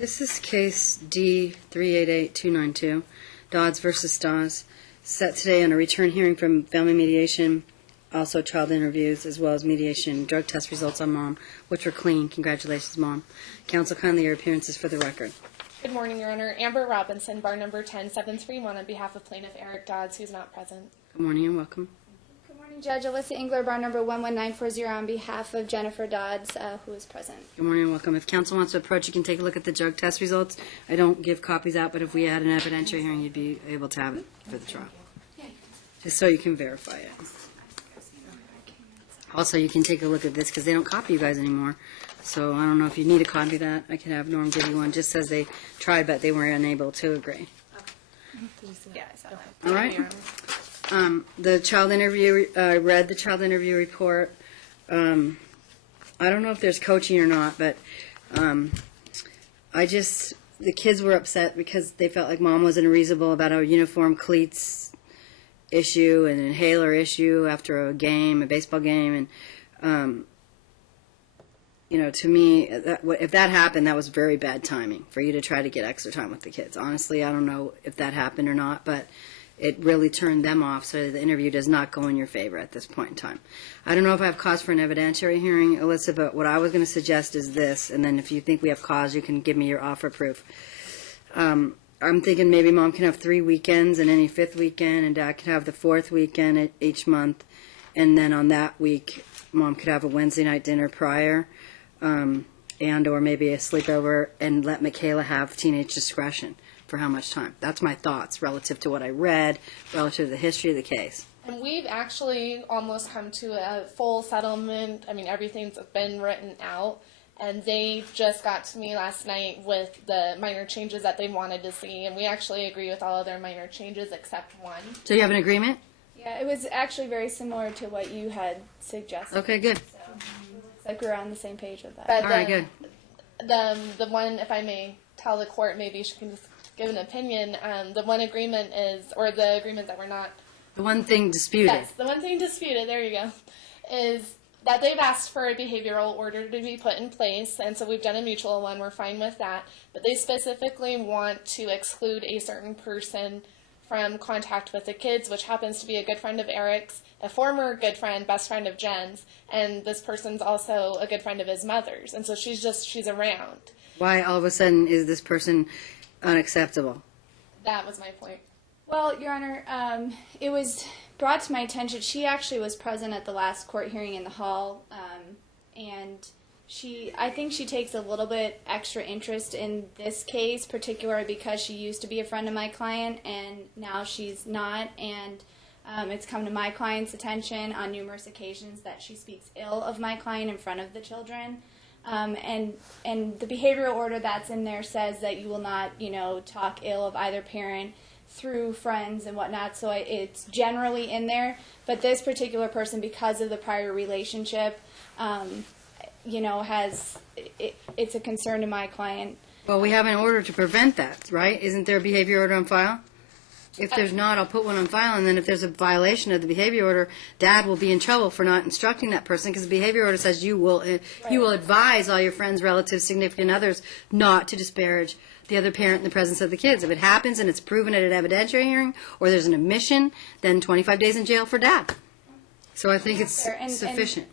This is case D388292, Dodds versus Dodds, set today on a return hearing from family mediation, also child interviews, as well as mediation drug test results on mom, which were clean. Congratulations, Mom. Counsel, kindly your appearances for the record. Good morning, Your Honor. Amber Robinson, bar number 10731, on behalf of plaintiff Eric Dodds, who's not present. Good morning and welcome. Good morning, Judge. Alyssa Engler, bar number 11940, on behalf of Jennifer Dodds, who is present. Good morning and welcome. If counsel wants to approach, you can take a look at the drug test results. I don't give copies out, but if we had an evidentiary hearing, you'd be able to have it for the trial, just so you can verify it. Also, you can take a look at this because they don't copy you guys anymore. So I don't know if you need a copy of that. I can have Norm give you one. Just says they tried, but they were unable to agree. Yeah, I saw that. All right. The child interview, I read the child interview report. I don't know if there's coaching or not, but the kids were upset because they felt like Mom wasn't reasonable about a uniform cleats issue and an inhaler issue after a game, a baseball game, and to me, if that happened, that was very bad timing for you to try to get extra time with the kids. Honestly, I don't know if that happened or not, but it really turned them off, so the interview does not go in your favor at this point in time. I don't know if I have cause for an evidentiary hearing, Alyssa, but what I was going to suggest is this, and then if you think we have cause, you can give me your offer proof. I'm thinking maybe Mom can have 3 weekends and any 5th weekend, and Dad could have the 4th weekend each month, and then on that week, Mom could have a Wednesday night dinner prior, and or maybe a sleepover, and let Michaela have teenage discretion for how much time. That's my thoughts relative to what I read, relative to the history of the case. And we've actually almost come to a full settlement. I mean, everything's been written out. And they just got to me last night with the minor changes that they wanted to see. And we actually agree with all of their minor changes except one. So you have an agreement? Yeah, it was actually very similar to what you had suggested. Okay, good. So, looks like we're on the same page with that. But All right, good. The one, if I may tell the court, maybe she can just give an opinion. The one agreement is, or the agreement that we're not. The one thing disputed. Yes, the one thing disputed, there you go, is that they've asked for a behavioral order to be put in place, and so we've done a mutual one. We're fine with that. But they specifically want to exclude a certain person from contact with the kids, which happens to be a good friend of Eric's, a former good friend, best friend of Jen's, and this person's also a good friend of his mother's. And so she's around. Why all of a sudden is this person unacceptable? That was my point. Well, Your Honor, it was brought to my attention. She actually was present at the last court hearing in the hall, and I think she takes a little bit extra interest in this case, particularly because she used to be a friend of my client, and now she's not, and it's come to my client's attention on numerous occasions that she speaks ill of my client in front of the children. And the behavioral order that's in there says that you will not, talk ill of either parent through friends and whatnot, so it's generally in there. But this particular person, because of the prior relationship, it's a concern to my client. Well, we have an order to prevent that, right? Isn't there a behavior order on file? If there's not, I'll put one on file, and then if there's a violation of the behavior order, Dad will be in trouble for not instructing that person, because the behavior order says you will advise all your friends, relatives, significant others not to disparage the other parent in the presence of the kids. If it happens and it's proven at an evidentiary hearing or there's an admission, then 25 days in jail for Dad. So I think it's sufficient.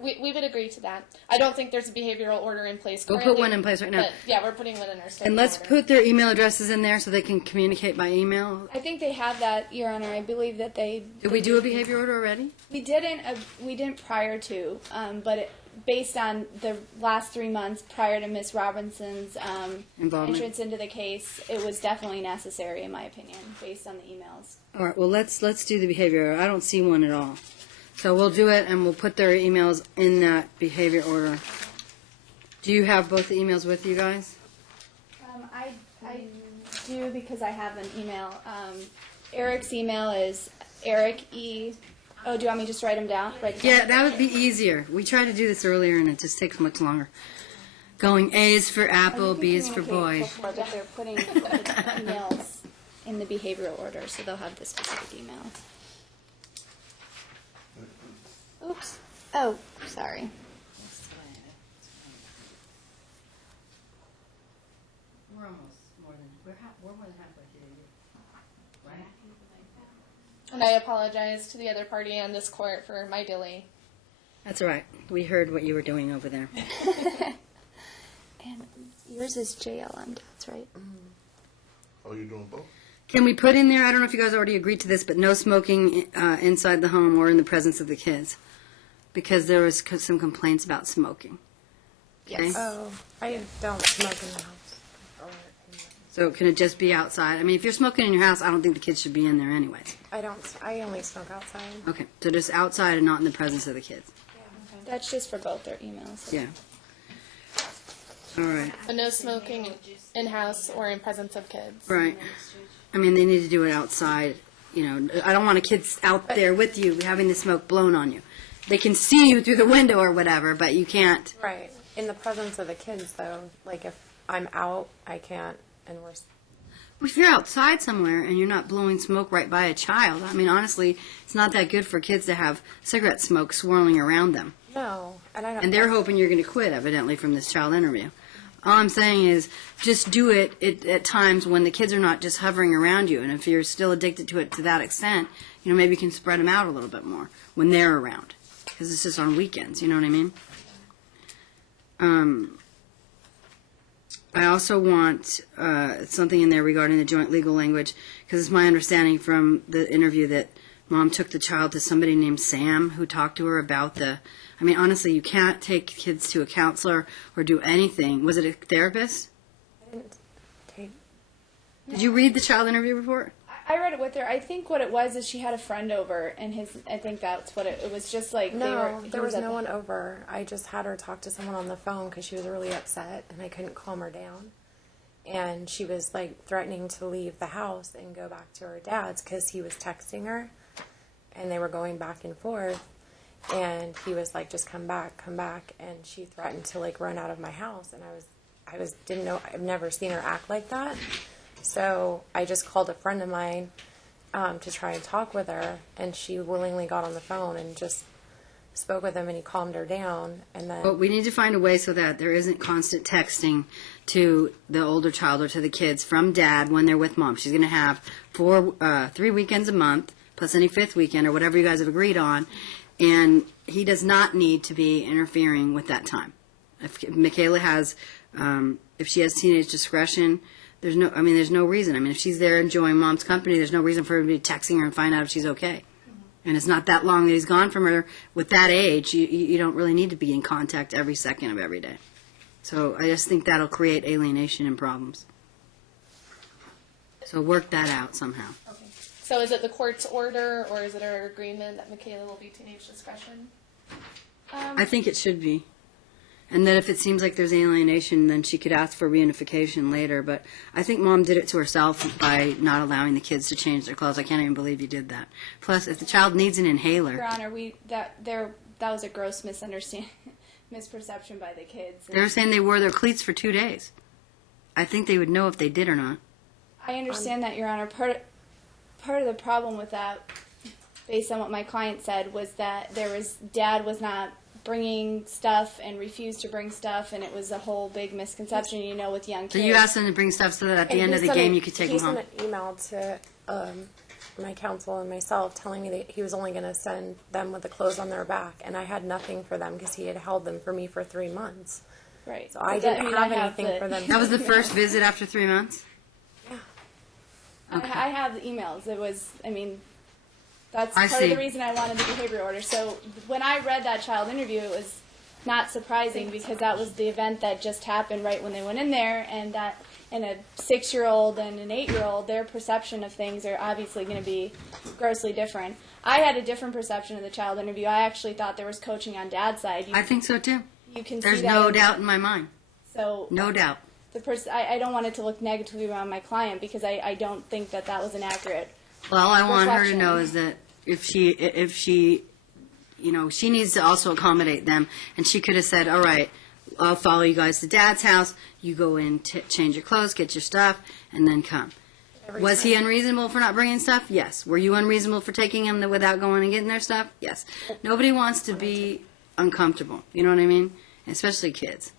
We would agree to that. I don't think there's a behavioral order in place currently. We'll put one in place right now. But yeah, we're putting one in our standing And let's order. put their email addresses in there so they can communicate by email. I think they have that, Your Honor. I believe that they. Did we do a behavior order already? We didn't. We didn't prior to, but based on the last 3 months prior to Ms. Robinson's entrance into the case, it was definitely necessary, in my opinion, based on the emails. All right. Well, let's do the behavior order. I don't see one at all. So we'll do it, and we'll put their emails in that behavior order. Do you have both the emails with you guys? I do, because I have an email. Eric's email is Eric E. Oh, do you want me to just write them down? Yeah, that would be easier. We tried to do this earlier, and it just takes much longer. Going A is for apple, B is for boy. Before, but they're putting the emails in the behavioral order, so they'll have the specific email. Oops. Oh, sorry. We're almost more than halfway through the year, right? And I apologize to the other party and this court for my delay. That's all right. We heard what you were doing over there. And yours is JLM, that's right. Oh, you're doing both? Can we put in there, I don't know if you guys already agreed to this, but no smoking inside the home or in the presence of the kids? Because there was some complaints about smoking. Okay? Yes. Oh, I don't smoke in the house. So can it just be outside? I mean, if you're smoking in your house, I don't think the kids should be in there anyways. I only smoke outside. Okay, so just outside and not in the presence of the kids. That's just for both their emails. Yeah. All right. But no smoking in-house or in presence of kids. Right. I mean, they need to do it outside. You know, I don't want kids out there with you having the smoke blown on you. They can see you through the window or whatever, but you can't. Right. In the presence of the kids, though, like if I'm out, I can't, and we're. If you're outside somewhere and you're not blowing smoke right by a child, I mean, honestly, it's not that good for kids to have cigarette smoke swirling around them. No, and I don't. And they're hoping you're going to quit, evidently, from this child interview. All I'm saying is just do it at times when the kids are not just hovering around you. And if you're still addicted to it to that extent, you know, maybe you can spread them out a little bit more when they're around. Because it's just on weekends, you know what I mean? I also want something in there regarding the joint legal language, because it's my understanding from the interview that Mom took the child to somebody named Sam who talked to her about the, I mean, honestly, you can't take kids to a counselor or do anything. Was it a therapist? I didn't take. Did you read the child interview report? I read it with her. I think what it was is she had a friend over, and I think that's what it was. Just like No, he there was at no the- one over. I just had her talk to someone on the phone because she was really upset, and I couldn't calm her down. And she was like threatening to leave the house and go back to her dad's because he was texting her, and they were going back and forth. And he was like, "Just come back," and she threatened to like run out of my house. And I didn't know. I've never seen her act like that. So I just called a friend of mine to try and talk with her, and she willingly got on the phone and just spoke with him, and he calmed her down. And then, But we need to find a way so that there isn't constant texting to the older child or to the kids from Dad when they're with Mom. She's going to have 3 weekends a month, plus any fifth weekend or whatever you guys have agreed on, and he does not need to be interfering with that time. If Michaela has, if she has teenage discretion, there's no reason. I mean, if she's there enjoying Mom's company, there's no reason for her to be texting her and find out if she's okay. And it's not that long that he's gone from her. With that age, you don't really need to be in contact every second of every day. So I just think that'll create alienation and problems. So work that out somehow. Okay. So is it the court's order, or is it our agreement that Michaela will be teenage discretion? I think it should be. And that if it seems like there's alienation, then she could ask for reunification later. But I think Mom did it to herself by not allowing the kids to change their clothes. I can't even believe you did that. Plus, if the child needs an Your inhaler, Honor, that was a gross misperception by the kids. they were saying they wore their cleats for 2 days. I think they would know if they did or not. I understand that, Your Honor. Part of the problem with that, based on what my client said, was that Dad was not bringing stuff and refused to bring stuff, and it was a whole big misconception, with young kids. So you asked them to bring stuff so that at the end of the game you could take them home. He sent an email to my counsel and myself telling me that he was only going to send them with the clothes on their back, and I had nothing for them because he had held them for me for 3 months. Right. So I didn't have anything for them. That was the first visit after 3 months? Yeah. Okay. I have the emails. That's I part of see. the reason I wanted the behavior order. So when I read that child interview, it was not surprising because that was the event that just happened right when they went in there, and that in a 6-year-old and an 8-year-old, their perception of things are obviously going to be grossly different. I had a different perception of the child interview. I actually thought there was coaching on Dad's side. I think so too. You can There's see that no doubt in my mind. So No doubt. I don't want it to look negatively on my client because I don't think that was an accurate. Well, all I want her to Reflection. know is that if she, she needs to also accommodate them, and she could have said, all right, I'll follow you guys to Dad's house, you go in, change your clothes, get your stuff, and then come. Was he unreasonable for not bringing stuff? Yes. Were you unreasonable for taking him without going and getting their stuff? Yes. Nobody wants to be uncomfortable, you know what I mean? Especially kids.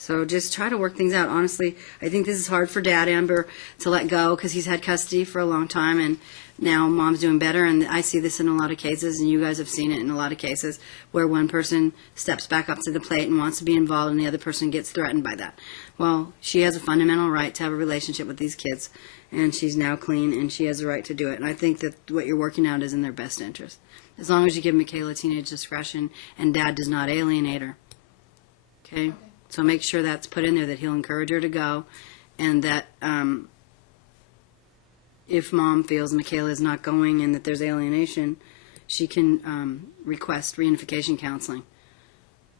So just try to work things out. Honestly, I think this is hard for Dad, Amber, to let go because he's had custody for a long time, and now Mom's doing better. And I see this in a lot of cases, and you guys have seen it in a lot of cases, where one person steps back up to the plate and wants to be involved, and the other person gets threatened by that. Well, she has a fundamental right to have a relationship with these kids, and she's now clean, and she has a right to do it. And I think that what you're working out is in their best interest. As long as you give Michaela teenage discretion and Dad does not alienate her. Okay? So make sure that's put in there, that he'll encourage her to go, and that if Mom feels Michaela is not going and that there's alienation, she can request reunification counseling.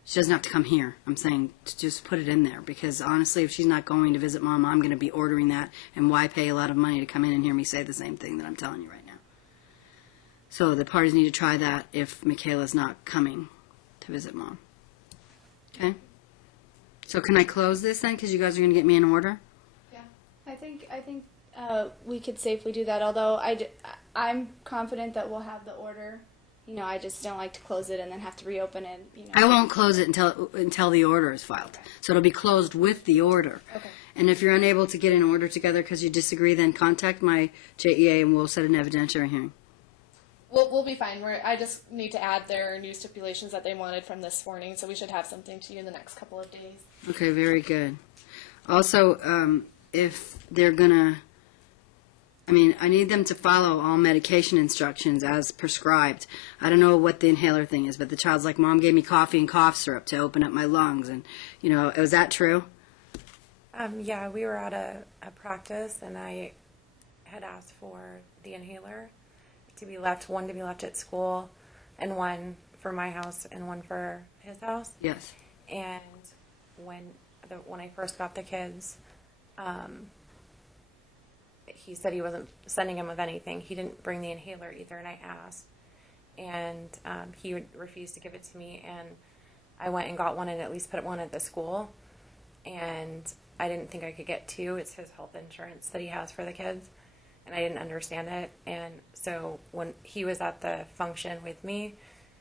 She doesn't have to come here. I'm saying to just put it in there, because honestly, if she's not going to visit Mom, I'm going to be ordering that, and why pay a lot of money to come in and hear me say the same thing that I'm telling you right now? So the parties need to try that if Michaela's not coming to visit Mom. Okay? So can I close this then, because you guys are going to get me in order? Yeah, I think we could safely do that. Although I'm confident that we'll have the order. You know, I just don't like to close it and then have to reopen it. You know. I won't close it until the order is filed. So it'll be closed with the order. Okay. And if you're unable to get an order together because you disagree, then contact my JEA and we'll set an evidentiary hearing. We'll be fine. I just need to add their new stipulations that they wanted from this morning, so we should have something to you in the next couple of days. Okay, very good. Also, if they're going to, I need them to follow all medication instructions as prescribed. I don't know what the inhaler thing is, but the child's like, Mom gave me coffee and cough syrup to open up my lungs. And, is that true? Yeah, we were at a practice, and I had asked for the inhaler to be left, one to be left at school, and one for my house, and one for his house. Yes. And when I first got the kids, he said he wasn't sending him with anything. He didn't bring the inhaler either, and I asked. And he would refuse to give it to me, and I went and got one and at least put one at the school. And I didn't think I could get two. It's his health insurance that he has for the kids, and I didn't understand it. And so when he was at the function with me,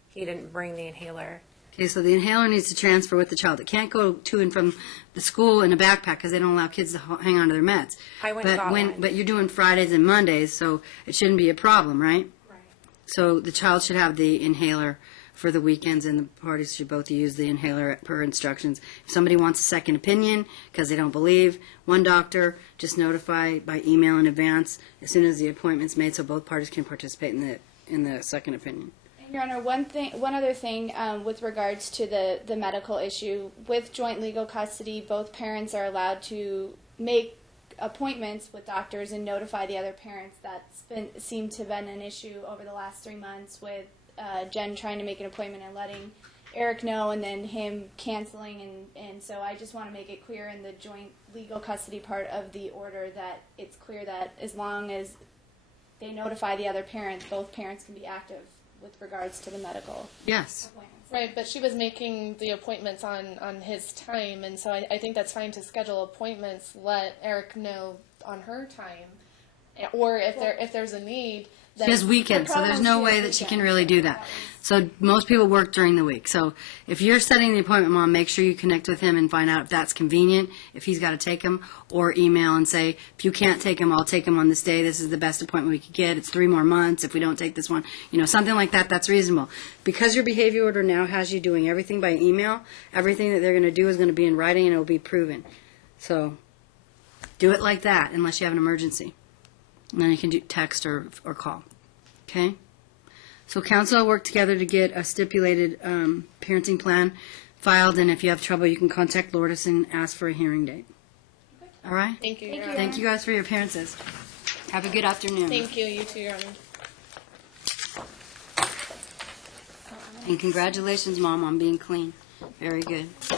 he didn't bring the inhaler. Okay, so the inhaler needs to transfer with the child. It can't go to and from the school in a backpack because they don't allow kids to hang on to their meds. I went and got one. But you're doing Fridays and Mondays, so it shouldn't be a problem, right? Right. So the child should have the inhaler for the weekends, and the parties should both use the inhaler per instructions. If somebody wants a second opinion because they don't believe one doctor, just notify by email in advance as soon as the appointment's made, so both parties can participate in the second opinion. Your Honor, one other thing with regards to the medical issue. With joint legal custody, both parents are allowed to make appointments with doctors and notify the other parents. That's seemed to have been an issue over the last 3 months with Jen trying to make an appointment and letting Eric know, and then him canceling. And so I just want to make it clear in the joint legal custody part of the order that it's clear that as long as they notify the other parents, both parents can be active with regards to the medical Yes. appointments. Right, but she was making the appointments on his time, and so I think that's fine to schedule appointments. Let Eric know on her time, or if there's a need. Then She has weekends, so there's no way that she can really do that. So most people work during the week. So if you're setting the appointment, Mom, make sure you connect with him and find out if that's convenient, if he's got to take him, or email and say, if you can't take him, I'll take him on this day. This is the best appointment we could get. It's 3 more months if we don't take this one. Something like that, that's reasonable. Because your behavior order now has you doing everything by email, everything that they're going to do is going to be in writing and it will be proven. So do it like that unless you have an emergency. And then you can do text or call. Okay? So council work together to get a stipulated parenting plan filed, and if you have trouble, you can contact Lourdes and ask for a hearing date. All right? Thank you, Your Thank Honor. you. Thank you guys for your appearances. Have a good afternoon. Thank you, you too, Your Honor. And congratulations, Mom, on being clean. Very good.